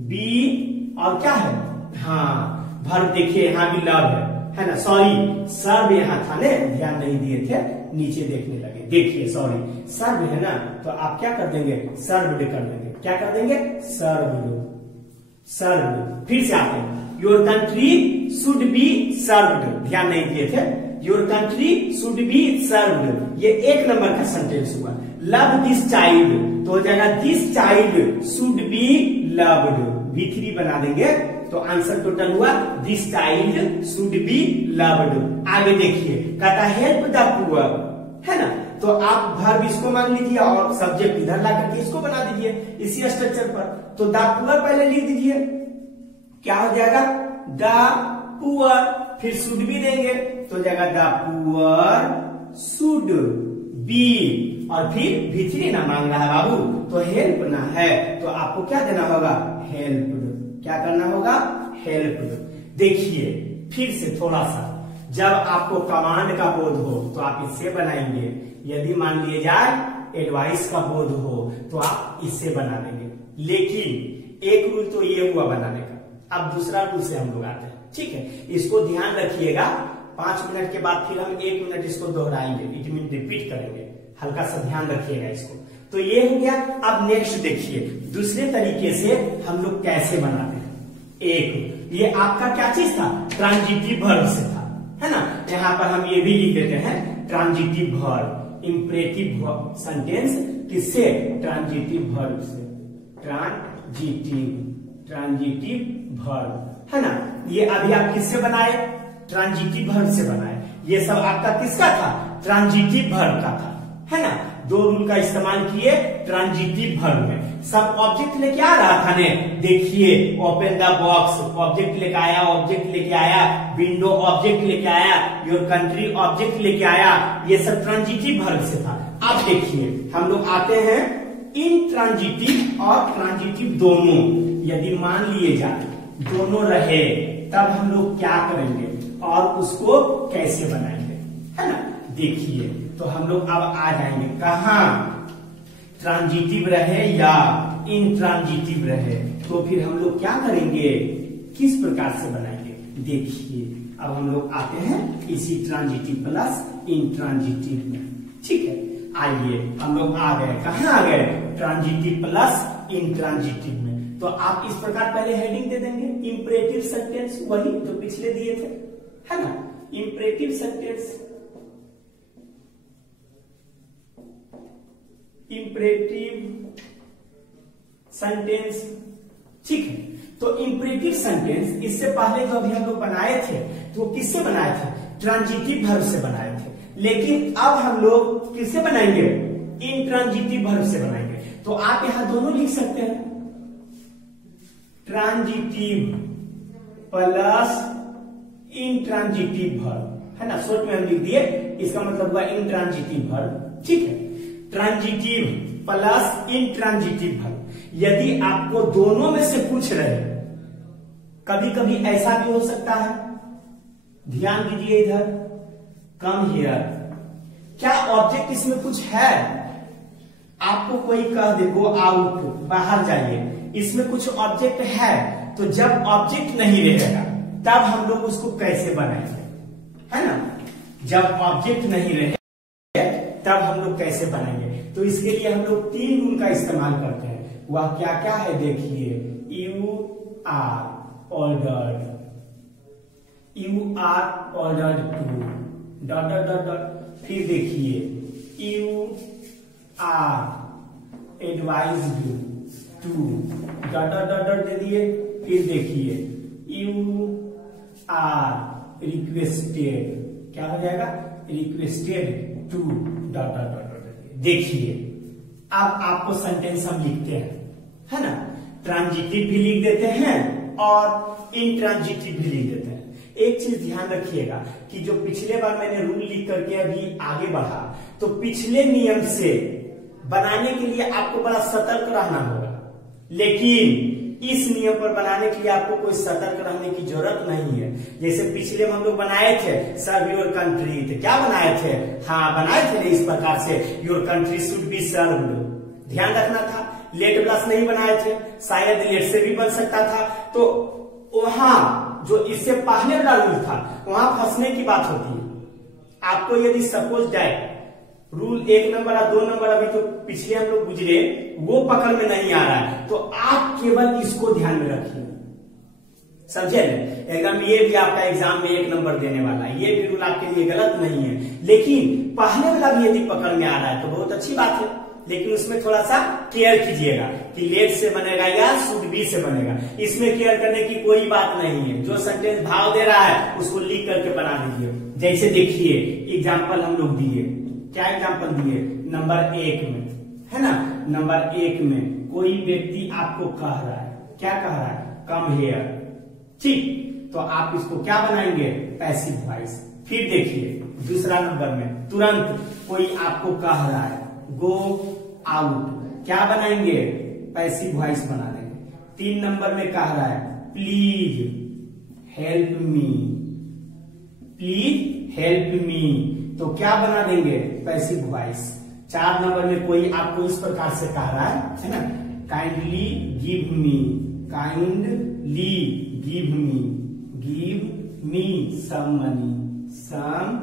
बी, और क्या है, हाँ वर्ब। देखिए यहाँ भी लव है ना, सॉरी सर्व यहाँ था ने, ध्यान नहीं दिए थे, नीचे देखने लगे, देखिए सॉरी सर्व है ना, तो आप क्या कर देंगे, सर्व्ड कर देंगे, क्या कर देंगे, सर्व्ड, सर्व्ड। फिर से आते हैं, your country should be served, ध्यान नहीं दिए थे, your country should be served, ये 1 नंबर का सेंटेंस हुआ। लव दिस चाइल्ड, तो हो जाएगा this child should be loved, B3 बना देंगे, तो आंसर टोटल हुआ this child should be loved. आगे देखिए कहता हेल्प द पुअर, है ना, तो आप वर्ब इसको मान लीजिए और सब्जेक्ट इधर ला करके इसको बना दीजिए इसी स्ट्रक्चर पर। तो द पुअर पहले लिख दीजिए, क्या हो जाएगा, द पुअर, फिर शुड भी देंगे तो जाएगा द पुअर शुड बी, और फिर V3 ना मांग रहा है बाबू, तो हेल्प ना है तो आपको क्या देना होगा, हेल्प। क्या करना होगा, हेल्प। देखिए फिर से थोड़ा सा, जब आपको कमांड का बोध हो तो आप इससे बनाएंगे, यदि मान लिए जाए एडवाइस का बोध हो तो आप इससे बना देंगे। लेकिन एक रूल तो ये हुआ बनाने का, अब दूसरा रूल से हम लोग आते हैं, ठीक है। इसको ध्यान रखिएगा, 5 मिनट के बाद फिर हम 1 मिनट इसको दोहराएंगे, इट मीन रिपीट करेंगे, हल्का सा ध्यान रखिएगा इसको। तो ये हो गया। अब नेक्स्ट देखिए दूसरे तरीके से हम लोग कैसे बनाते हैं। एक ये आपका क्या चीज था, ट्रांजिटिव वर्ब से था, है ना। यहाँ पर हम ये भी लिख देते हैं ट्रांजिटिव वर्ब, इंपरेटिव सेंटेंस किससे, ट्रांजिटिव वर्ब से, ट्रांजिटिव वर्ब, है ना। ये अभी आप किससे बनाए, ट्रांजिटिव वर्ब से बनाए। ये सब आपका किसका था, ट्रांजिटिव वर्ब का था, है ना। 2 रूल का इस्तेमाल किए ट्रांजिटिव वर्ब में। सब ऑब्जेक्ट लेके आ रहा था ने, देखिए ओपन द बॉक्स ऑब्जेक्ट लेके आया, ऑब्जेक्ट लेके आया, विंडो ऑब्जेक्ट लेके आया, योर कंट्री ऑब्जेक्ट लेके आया, ये सब ट्रांजिटिव वर्ब से था। अब देखिए हम लोग आते हैं इंट्रांजिटिव और ट्रांजिटिव दोनों। यदि मान लिए जाए दोनों रहे तब हम लोग क्या करेंगे और उसको कैसे बनाएंगे, है ना। देखिए तो हम लोग अब आ जाएंगे कहा, ट्रांजिटिव रहे या इंट्रांजिटिव रहे, तो फिर हम लोग क्या करेंगे, किस प्रकार से बनाएंगे। देखिए अब हम लोग आते हैं इसी ट्रांजिटिव प्लस इंट्रांजिटिव में, ठीक है। आइए हम लोग आ गए, कहाँ आ गए, ट्रांजिटिव प्लस इंट्रांजिटिव में। तो आप इस प्रकार पहले हेडिंग दे देंगे, इंपरेटिव सेंटेंस, वही जो पिछले दिए थे, है ना। इंपरेटिव सेंटेंस, इंपरेटिव सेंटेंस, ठीक है। तो इंपरेटिव सेंटेंस इससे पहले जो अभी हम लोग बनाए थे तो किससे बनाए थे, ट्रांजिटिव वर्ब से बनाए थे। लेकिन अब हम लोग किससे बनाएंगे, इंट्रांजिटिव वर्ब से बनाएंगे। तो आप यहां दोनों लिख सकते हैं, ट्रांजिटिव प्लस इंट्रांजिटिव वर्ब, है ना। शॉर्ट में हम लिख दिए, इसका मतलब हुआ इंट्रांजिटिव वर्ब, ठीक है। Transitive plus intransitive verb. यदि आपको दोनों में से पूछ रहे, कभी कभी ऐसा भी हो सकता है, ध्यान दीजिए इधर, कम हियर, क्या ऑब्जेक्ट इसमें कुछ है, आपको कोई कह दे गो आउट, बाहर जाइए, इसमें कुछ ऑब्जेक्ट है, तो जब ऑब्जेक्ट नहीं रहेगा तब हम लोग उसको कैसे बनाएंगे, है ना। जब ऑब्जेक्ट नहीं रहे तब हम लोग कैसे बनाएंगे, तो इसके लिए हम लोग 3 रूल का इस्तेमाल करते हैं। वह क्या क्या है देखिए, you are ordered, you are ordered to, dot dot dot dot, फिर देखिए you are advised to, dot dot dot dot दे दिए, फिर देखिए यू आर रिक्वेस्टेड, क्या हो जाएगा, requested to, dot dot dot dot. देखिए अब आपको सेंटेंस हम लिखते हैं, है ना। ट्रांजिटिव भी लिख देते हैं और इंट्रांजिटिव भी लिख देते हैं। एक चीज ध्यान रखिएगा कि जो पिछले बार मैंने रूल लिख करके अभी आगे बढ़ा, तो पिछले नियम से बनाने के लिए आपको बड़ा सतर्क रहना होगा, लेकिन इस नियम पर बनाने के लिए आपको कोई सतर्क रहने की जरूरत नहीं है। जैसे पिछले में हम लोग बनाए थे सर्व योर कंट्री, तो क्या बनाए थे, हाँ बनाए थे इस प्रकार से, your country should be served, ध्यान रखना था। लेट प्लस नहीं बनाए थे, शायद लेट से भी बन सकता था, तो वहां जो इससे पहले वाला रूल था वहां फंसने की बात होती है। आपको यदि सपोज दैट रूल 1 नंबर और 2 नंबर अभी तो पिछले हम लोग गुजरे, वो पकड़ में नहीं आ रहा है, तो आप केवल इसको ध्यान में रखिए, समझे। एकदम ये भी आपका एग्जाम में 1 नंबर देने वाला है, ये भी रूल आपके लिए गलत नहीं है। लेकिन पहले वाला भी यदि पकड़ में आ रहा है तो बहुत अच्छी बात है, लेकिन उसमें थोड़ा सा केयर कीजिएगा कि लेट से बनेगा या शुड बी से बनेगा। इसमें केयर करने की कोई बात नहीं है, जो सेंटेंस भाव दे रहा है उसको लिख करके बना दीजिए। जैसे देखिए एग्जाम्पल हम लोग दिए, क्या एग्जाम्पल दिए, नंबर 1 में, है ना। नंबर 1 में कोई व्यक्ति आपको कह रहा है, क्या कह रहा है, कम हियर, ठीक, तो आप इसको क्या बनाएंगे, पैसिव वॉइस। फिर देखिए दूसरा नंबर में तुरंत कोई आपको कह रहा है गो आउट, क्या बनाएंगे, पैसिव वॉइस बना देंगे। 3 नंबर में कह रहा है please help me, please help me, तो क्या बना देंगे, पैसिव वॉइस। 4 नंबर में कोई आपको इस प्रकार से कह रहा है ना, kindly give me, kindly give me some money, some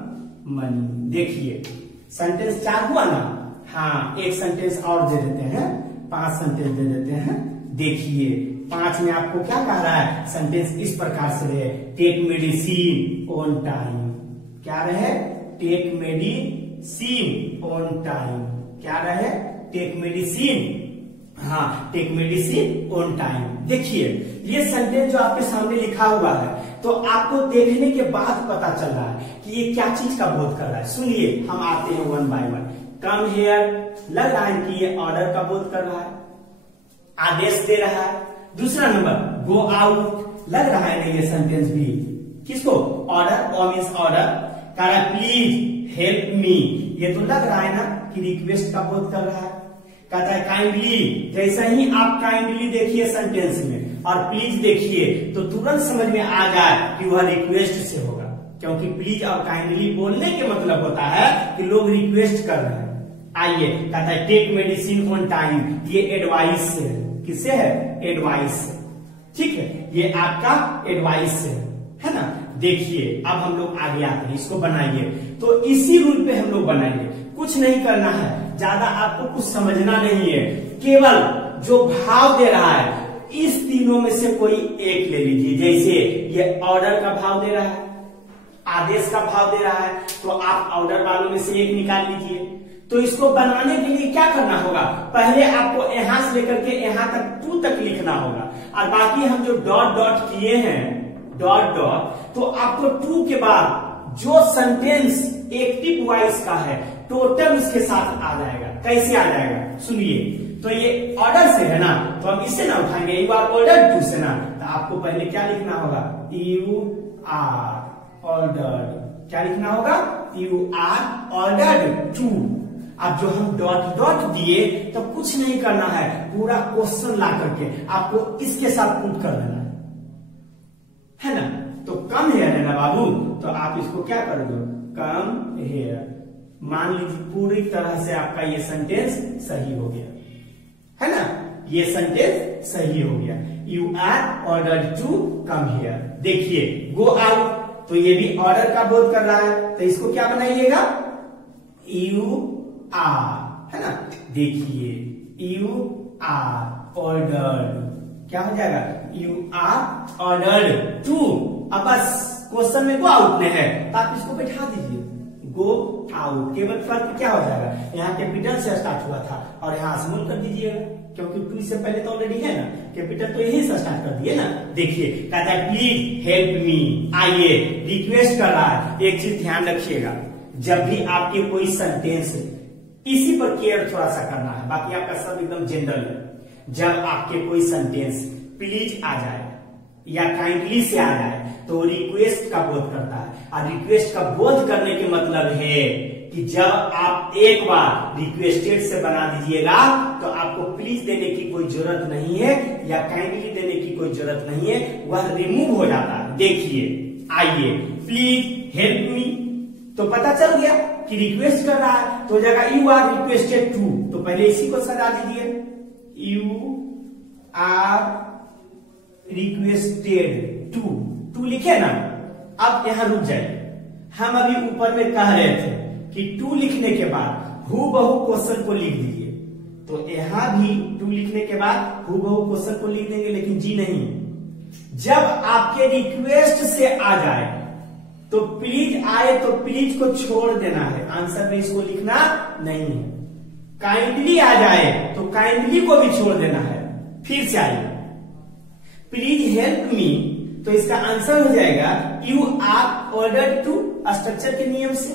money. देखिए सेंटेंस 4 हुआ ना, हाँ एक सेंटेंस और दे देते हैं, 5 सेंटेंस दे देते हैं। देखिए 5 में आपको क्या कह रहा है, सेंटेंस इस प्रकार से रहे, टेक मेडिसिन ऑन टाइम, क्या रहे, टेक मेडिसिन ऑन टाइम, क्या रहे, टेक मेडिसिन, हाँ टेक मेडिसिन ऑन टाइम। देखिए ये सेंटेंस जो आपके सामने लिखा हुआ है, तो आपको देखने के बाद पता चल रहा है कि ये क्या चीज का बोध कर रहा है। सुनिए हम आते हैं 1 बाय 1। कम हियर, लग रहा है कि ये ऑर्डर का बोध कर रहा है, आदेश दे रहा है। दूसरा नंबर गो आउट, लग रहा है ना ये सेंटेंस भी किसको, ऑर्डर, मीन्स ऑर्डर। कह रहा है प्लीज हेल्प मी, ये तो लग रहा है ना कि रिक्वेस्ट का बोध कर रहा है। कहता है काइंडली, जैसा ही आप काइंडली देखिए सेंटेंस में और प्लीज देखिए तो तुरंत समझ में आ जाए कि वह रिक्वेस्ट से होगा, क्योंकि प्लीज और काइंडली बोलने के मतलब होता है कि लोग रिक्वेस्ट कर रहे हैं। आइए, कहता है टेक मेडिसिन ऑन टाइम, ये एडवाइस है, किससे है, एडवाइस से, ठीक है, ये आपका एडवाइस है ना। देखिए अब हम लोग आगे आते हैं, इसको बनाइए, तो इसी रूल पे हम लोग बनाएंगे, कुछ नहीं करना है, ज्यादा आपको कुछ समझना नहीं है, केवल जो भाव दे रहा है इस तीनों में से कोई एक ले लीजिए। जैसे ये ऑर्डर का भाव दे रहा है, आदेश का भाव दे रहा है, तो आप ऑर्डर वालों में से एक निकाल लीजिए। तो इसको बनाने के लिए क्या करना होगा, पहले आपको यहां से लेकर के यहां तक 2 तक लिखना होगा, और बाकी हम जो डॉट डॉट किए हैं, डॉट डॉट, तो आपको 2 के बाद जो सेंटेंस एक्टिव वॉइस का है टोटल उसके साथ आ जाएगा। कैसे आ जाएगा, सुनिए, तो ये ऑर्डर से है ना, तो हम इससे ना उठाएंगे, यू आर ऑर्डर्ड टू से ना, तो आपको पहले क्या लिखना होगा, यू आर ऑर्डर्ड, क्या लिखना होगा, यू आर ऑर्डर्ड टू। अब जो हम डॉट डॉट दिए तो कुछ नहीं करना है, पूरा क्वेश्चन ला करके आपको इसके साथ पुट कर देना है ना। तो कम हेयर है ना बाबू, तो आप इसको क्या करोगे, कम हेयर, मान लीजिए पूरी तरह से आपका ये सेंटेंस सही हो गया है ना, ये सेंटेंस सही हो गया, you are ordered to come here. देखिए गो आउट, तो ये भी ऑर्डर का बोध कर रहा है, तो इसको क्या बनाइएगा, यू आर, है ना। देखिए यू आर ऑर्डर्ड, क्या हो जाएगा, यू आर ऑर्डर्ड टू। अब बस क्वेश्चन में गो आउट में है, तो आप इसको बैठा दीजिए, गो आउट, केवल फर्क क्या हो जाएगा, यहाँ कैपिटल से स्टार्ट हुआ था और यहाँ स्मॉल कर दीजिएगा, क्योंकि 2 से पहले तो ऑलरेडी है ना, कैपिटल तो यही से स्टार्ट कर दिए ना। देखिए कहता है प्लीज हेल्प मी, आइए रिक्वेस्ट कर रहा है। एक चीज ध्यान रखिएगा, जब भी आपके कोई सेंटेंस, इसी पर केयर थोड़ा सा करना है, बाकी आपका सब एकदम जनरल है। जब आपके कोई सेंटेंस प्लीज आ जाए या काइंडली से आ जाए तो रिक्वेस्ट का बोध करता है, और रिक्वेस्ट का बोध करने के मतलब है कि जब आप एक बार रिक्वेस्टेड से बना दीजिएगा तो आपको प्लीज देने की कोई जरूरत नहीं है या काइंडली देने की कोई जरूरत नहीं है, वह रिमूव हो जाता है। देखिए आइए, प्लीज हेल्प मी, तो पता चल गया कि रिक्वेस्ट कर रहा है, तो जगह यू आर रिक्वेस्टेड टू, तो पहले इसी को सजा दीजिए, यू आर रिक्वेस्टेड टू लिखे ना। अब यहां रुक जाइए, हम अभी ऊपर में कह रहे थे कि 2 लिखने के बाद हूबहू क्वेश्चन को लिख दीजिए, तो यहां भी 2 लिखने के बाद हूबहू क्वेश्चन को लिख देंगे, लेकिन जी नहीं, जब आपके रिक्वेस्ट से आ जाए तो प्लीज आए तो प्लीज को छोड़ देना है, आंसर में इसको लिखना नहीं है। काइंडली आ जाए तो काइंडली को भी छोड़ देना है। फिर से आइए, प्लीज हेल्प मी, तो इसका आंसर हो जाएगा you are ordered to, structure के नियम से।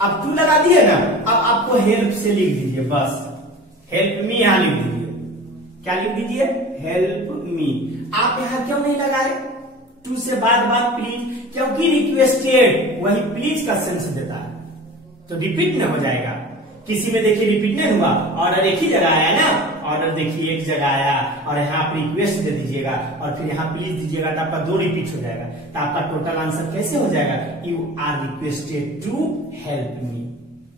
अब 2 लगा दिए ना, अब आपको हेल्प से लिख दीजिए, बस हेल्प मी यहां लिख दीजिए, क्या लिख दीजिए, हेल्प मी। आप यहां क्यों नहीं लगाए, टू से बाद प्लीज, क्योंकि रिक्वेस्टेड वही प्लीज का सेंस देता है, तो रिपीट न हो जाएगा। किसी में देखिए रिपीट नहीं हुआ, ऑर्डर एक ही जगह आया ना, ऑर्डर देखिए एक जगह आया, और यहाँ आप रिक्वेस्ट दे दीजिएगा और फिर यहाँ प्लीज दीजिएगा, तो आपका 2 रिपीट हो जाएगा। तो आपका टोटल आंसर कैसे हो जाएगा? You are requested to help me.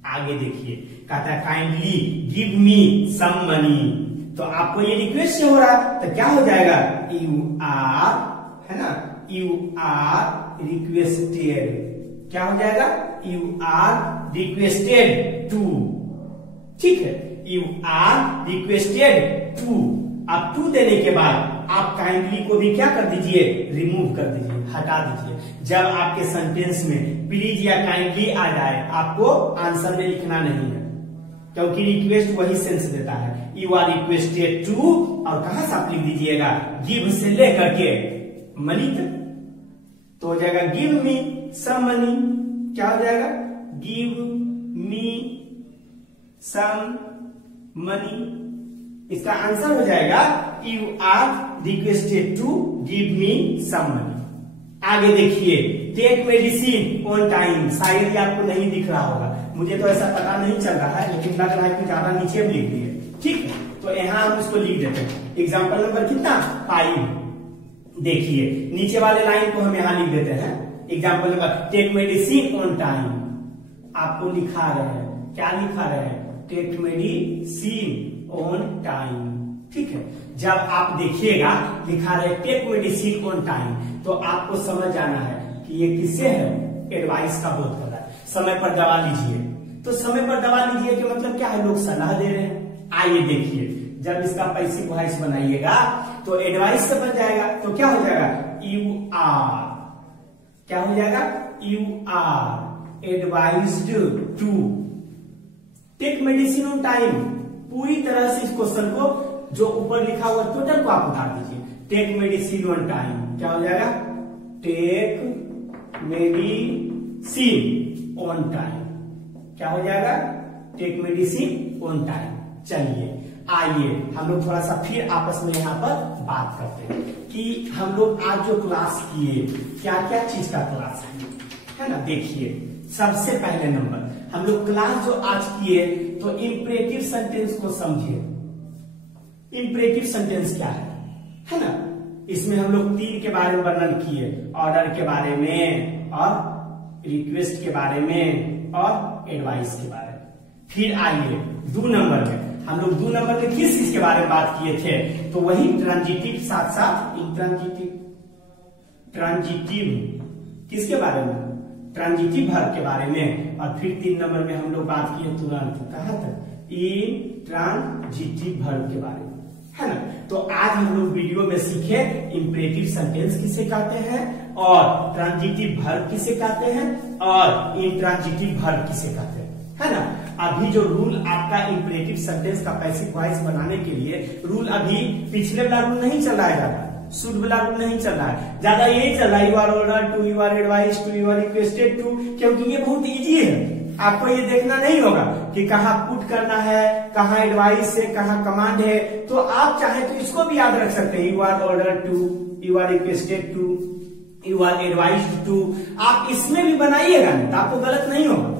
आगे देखिए, कहता है kindly give me some money. तो आपको ये रिक्वेस्ट हो रहा है, तो क्या हो जाएगा? यू आर, है ना, यू आर रिक्वेस्टेड, क्या हो जाएगा? यू आर रिक्वेस्टेड टू, ठीक है, यू आर रिक्वेस्टेड टू। अब टू देने के बाद आप काइंडली को भी क्या कर दीजिए? रिमूव कर दीजिए, हटा दीजिए। जब आपके सेंटेंस में प्लीज या काइंडली आ जाए, आपको आंसर में लिखना नहीं है, क्योंकि रिक्वेस्ट वही सेंस देता है। यू आर रिक्वेस्टेड टू, और कहां से आप लिख दीजिएगा? गिव से लेकर के मनी तक, तो हो जाएगा गिव मी सम मनी। क्या हो जाएगा? Give me some money. इसका आंसर हो जाएगा you are requested to give me some money. आगे देखिए, टेक मेडिसिन ऑन टाइम। शायद ये आपको नहीं दिख रहा होगा, मुझे तो ऐसा पता नहीं चल रहा है, लेकिन लग रहा है कि ज्यादा नीचे भी लिख दिए, ठीक है। तो यहाँ हम इसको लिख देते हैं। एग्जाम्पल नंबर कितना? 5। देखिए नीचे वाले लाइन को हम यहाँ लिख देते हैं। Example number, take medicine on time. आपको लिखा रहे हैं, क्या लिखा रहे हैं? टेक मेडिसिन ऑन टाइम, ठीक है। जब आप देखिएगा लिखा रहे टेक मेडिसिन ऑन टाइम, तो आपको समझ जाना है कि ये किससे है? एडवाइस का बोध कर रहा है। समय पर दवा लीजिए, तो समय पर दवा लीजिए के मतलब क्या है? लोग सलाह दे रहे हैं। आइए देखिए, जब इसका पैसिव वॉइस बनाइएगा तो एडवाइस से बन जाएगा, तो क्या हो जाएगा? यू आर, क्या हो जाएगा? You are advised to take medicine on time. पूरी तरह से इस क्वेश्चन को जो ऊपर लिखा हुआ टोटल को आप उतार दीजिए। टेक मेडिसिन ऑन टाइम क्या हो जाएगा? टेक मेडिसिन ऑन टाइम, क्या हो जाएगा? Take medicine on time. चलिए आइए हम लोग थोड़ा सा फिर आपस में यहाँ पर बात करते हैं कि हम लोग आज जो क्लास किए क्या क्या चीज का क्लास है ना। देखिए सबसे पहले नंबर हम लोग क्लास जो आज किए तो इंपरेटिव सेंटेंस को समझिए। इंपरेटिव सेंटेंस क्या है ना। इसमें हम लोग 3 के बारे में वर्णन किए, ऑर्डर के बारे में और रिक्वेस्ट के बारे में और एडवाइस के बारे में। फिर आइए 2 नंबर में हम लोग 2 नंबर में किस चीज के बारे में बात किए थे, तो वही ट्रांजिटिव साथ साथ इंट्रांजिटिव। ट्रांजिटिव किसके बारे में? ट्रांजिटिव वर्ब के बारे में। और फिर 3 नंबर में हम लोग बात किए तुरंत, कहा था इंट्रांजिटिव वर्ब के बारे में, है ना। तो आज हम लोग वीडियो में सीखे इंपरेटिव सेंटेंस किसे कहते हैं और ट्रांजिटिव वर्ब किसे कहते हैं और इंट्रांजिटिव वर्ब किसे कहते हैं, है ना। अभी जो रूल आपका इंपरेटिव सेंटेंस का पैसिव वॉइस बनाने के लिए रूल अभी पिछले वाला रूल नहीं चल रहा है, ज्यादा शुड वाला रूल नहीं चल रहा है, ज्यादा यही चल रहा है you are order to, you are advise to, you are requested to, क्योंकि ये बहुत इजी है। आपको ये देखना नहीं होगा कि कहाँ पुट करना है, कहाँ एडवाइस है, कहाँ कमांड है। तो आप चाहे तो इसको भी याद रख सकते हैं, you are order to, you are requested to, you are advised to. आप इसमें भी बनाइएगा ना तो आपको गलत नहीं होगा,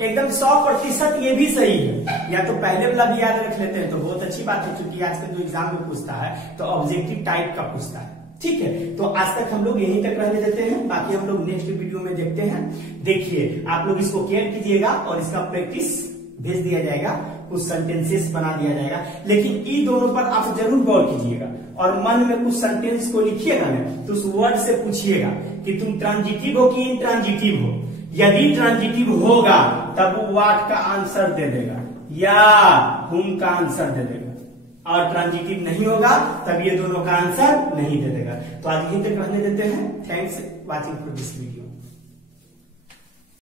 एकदम 100% ये भी सही है। या तो पहले वाला भी याद रख लेते हैं तो बहुत अच्छी बात है, क्योंकि आजकल जो एग्जाम में पूछता है तो ऑब्जेक्टिव टाइप का पूछता है, ठीक है। तो आज तक हम लोग यहीं तक रहने देते हैं, बाकी हम लोग नेक्स्ट वीडियो में देखते हैं। देखिए आप लोग इसको केयर कीजिएगा और इसका प्रैक्टिस भेज दिया जाएगा, कुछ सेंटेंसेस बना दिया जाएगा, लेकिन इन दोनों पर आप जरूर गौर कीजिएगा और मन में कुछ सेंटेंस को लिखिएगा ना तो उस वर्ड से पूछिएगा कि तुम ट्रांजिटिव हो कि इंट्रांजिटिव हो। यदि ट्रांजिटिव होगा तब वो व्हाट का आंसर दे देगा या हुम का आंसर दे देगा, और ट्रांजिटिव नहीं होगा तब ये दोनों का आंसर नहीं दे देगा। तो आज यहीं तक रहने देते हैं। Thanks watching for this video.